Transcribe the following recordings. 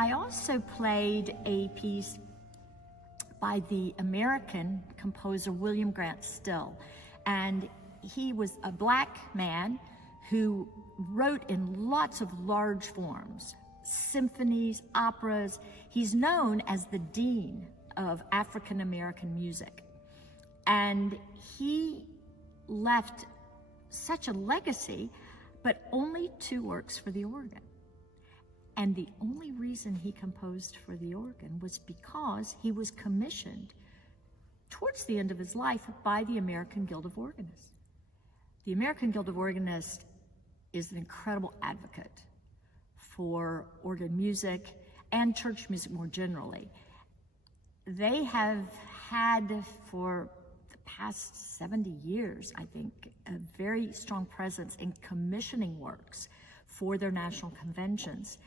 I also played a piece by the American composer William Grant Still. And he was a black man who wrote in lots of large forms, symphonies, operas. He's known as the dean of African American music. And he left such a legacy, but only 2 works for the organ. And the only reason he composed for the organ was because he was commissioned towards the end of his life by the American Guild of Organists. The American Guild of Organists is an incredible advocate for organ music and church music more generally. They have had for the past 70 years, I think, a very strong presence in commissioning works for their national conventions.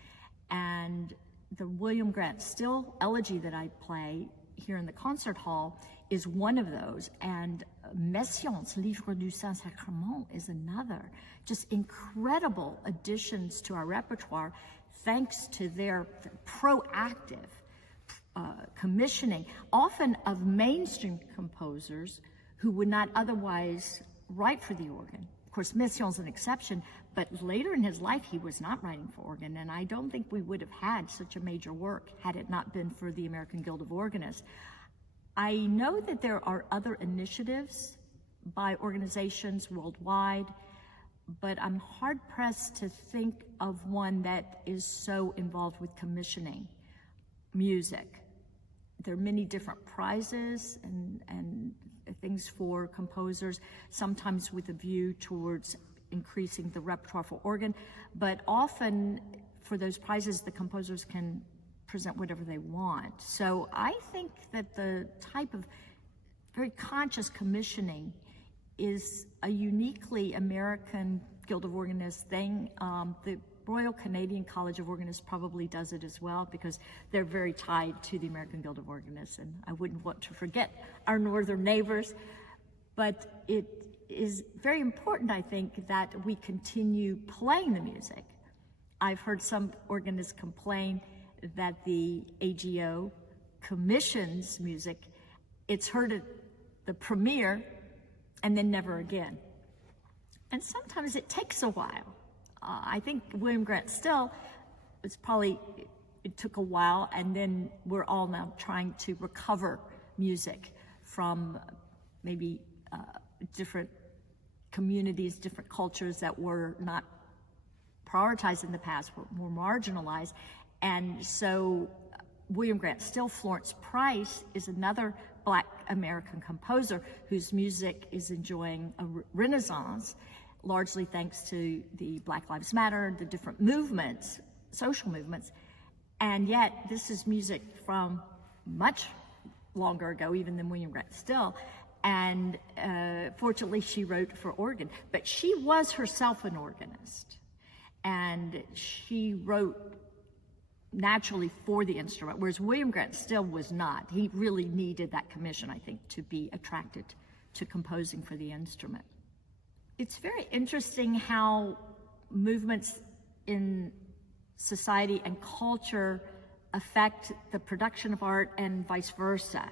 And the William Grant Still Elegy that I play here in the concert hall is one of those, and Messiaen's Livre du Saint-Sacrement is another. Just incredible additions to our repertoire thanks to their proactive commissioning, often of mainstream composers who would not otherwise write for the organ. Of course, Messiaen's an exception, but later in his life, he was not writing for organ, and I don't think we would have had such a major work had it not been for the American Guild of Organists. I know that there are other initiatives by organizations worldwide, but I'm hard-pressed to think of one that is so involved with commissioning music. There are many different prizes and things for composers, sometimes with a view towards increasing the repertoire for organ, but often for those prizes, the composers can present whatever they want. So I think that the type of very conscious commissioning is a uniquely American Guild of Organists thing. The Royal Canadian College of Organists probably does it as well because they're very tied to the American Guild of Organists, and I wouldn't want to forget our northern neighbors. But it is very important, I think, that we continue playing the music. I've heard some organists complain that the AGO commissions music, it's heard at the premiere and then never again. And sometimes it takes a while. I think William Grant Still, it took a while, and then we're all now trying to recover music from maybe different communities, different cultures that were not prioritized in the past, were more marginalized. And so William Grant Still, Florence Price is another Black American composer whose music is enjoying a renaissance, largely thanks to the Black Lives Matter, the different movements, social movements. And yet this is music from much longer ago, even than William Grant Still. And fortunately, she wrote for organ. But she was herself an organist. And she wrote naturally for the instrument, whereas William Grant Still was not. He really needed that commission, I think, to be attracted to composing for the instrument. It's very interesting how movements in society and culture affect the production of art and vice versa.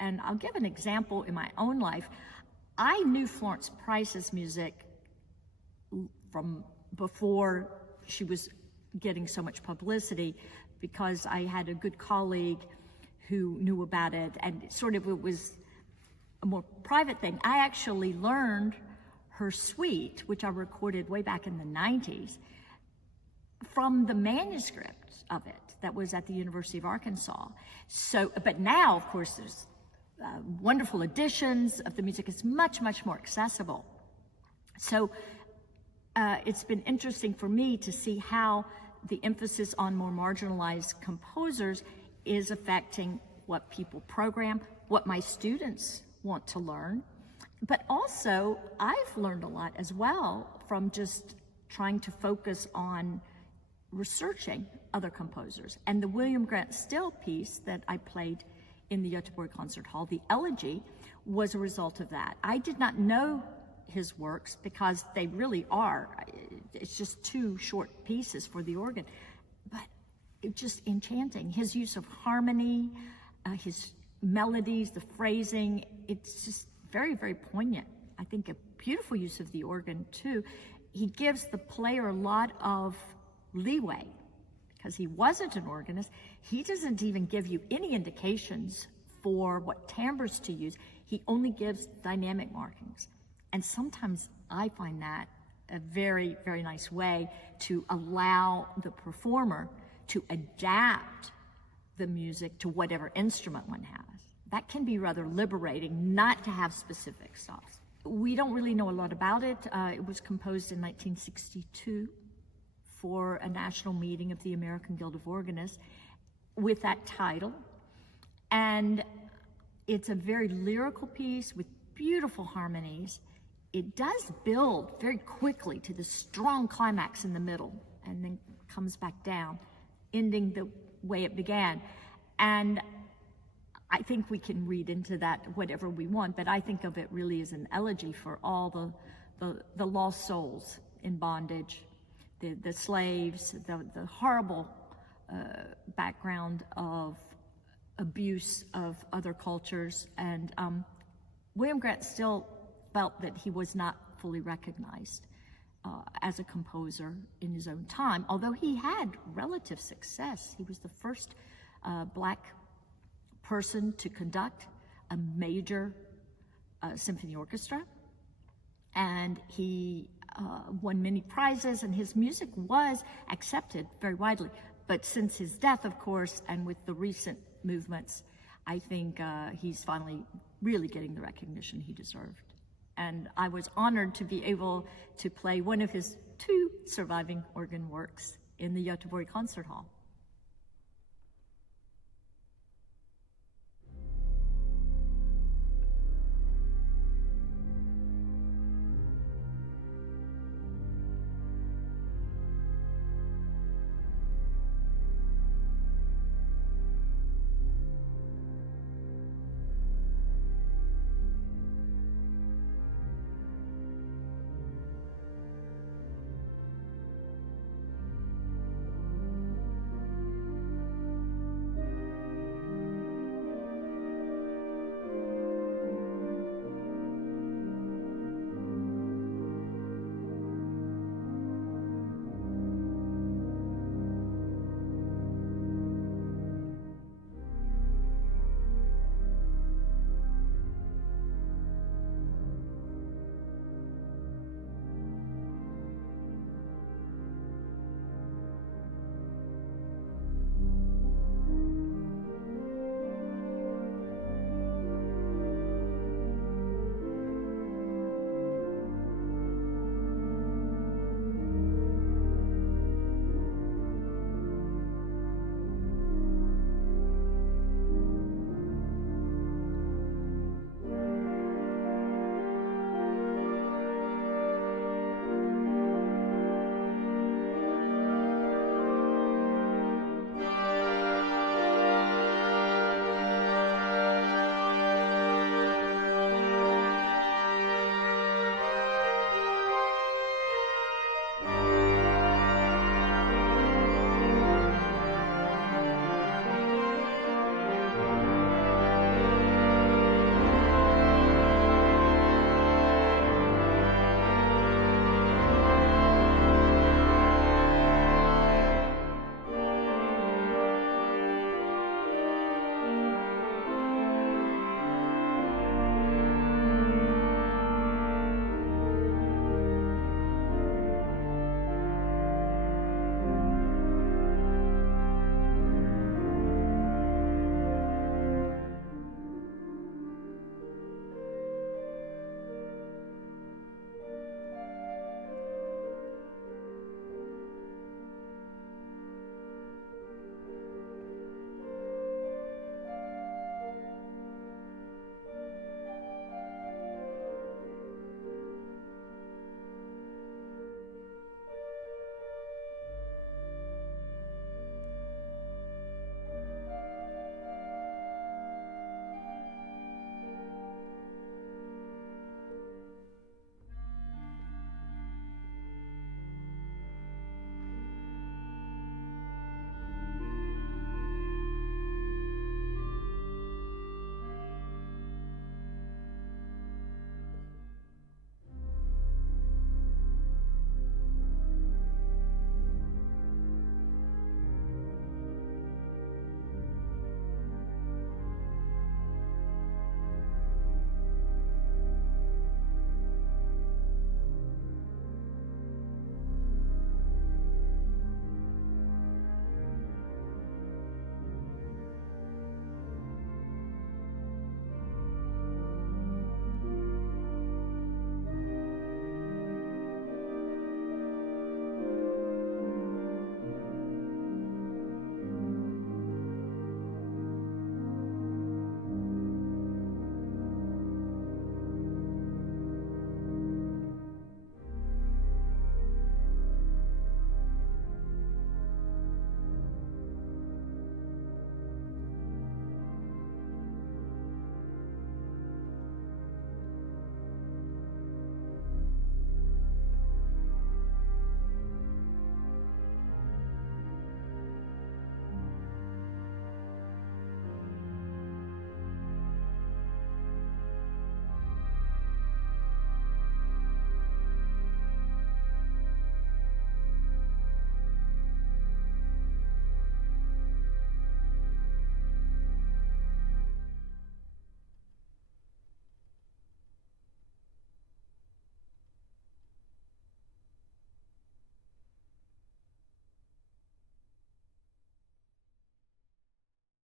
And I'll give an example in my own life. I knew Florence Price's music from before she was getting so much publicity because I had a good colleague who knew about it, and it was a more private thing. I actually learned her suite, which I recorded way back in the 90s, from the manuscript of it that was at the University of Arkansas. So, but now, of course, there's wonderful editions of the music. It's much, much more accessible. So it's been interesting for me to see how the emphasis on more marginalized composers is affecting what people program, what my students want to learn. But also, I've learned a lot as well from just trying to focus on researching other composers. And the William Grant Still piece that I played in the Göteborg Concert Hall, the Elegy, was a result of that. I did not know his works because they really are, it's just 2 short pieces for the organ. But it's just enchanting. His use of harmony, his melodies, the phrasing, it's just very, very poignant. I think a beautiful use of the organ too. He gives the player a lot of leeway because he wasn't an organist. He doesn't even give you any indications for what timbres to use. He only gives dynamic markings. And sometimes I find that a very, very nice way to allow the performer to adapt the music to whatever instrument one has. That can be rather liberating, not to have specific styles. We don't really know a lot about it. It was composed in 1962 for a national meeting of the American Guild of Organists with that title. And it's a very lyrical piece with beautiful harmonies. It does build very quickly to the strong climax in the middle and then comes back down, ending the way it began. And I think we can read into that whatever we want, but I think of it really as an elegy for all the lost souls in bondage, the slaves, the horrible background of abuse of other cultures. And William Grant still felt that he was not fully recognized as a composer in his own time, although he had relative success. He was the first black person to conduct a major symphony orchestra, and he won many prizes, and his music was accepted very widely. But since his death, of course, and with the recent movements, I think he's finally really getting the recognition he deserved. And I was honored to be able to play one of his 2 surviving organ works in the Göteborg Concert Hall.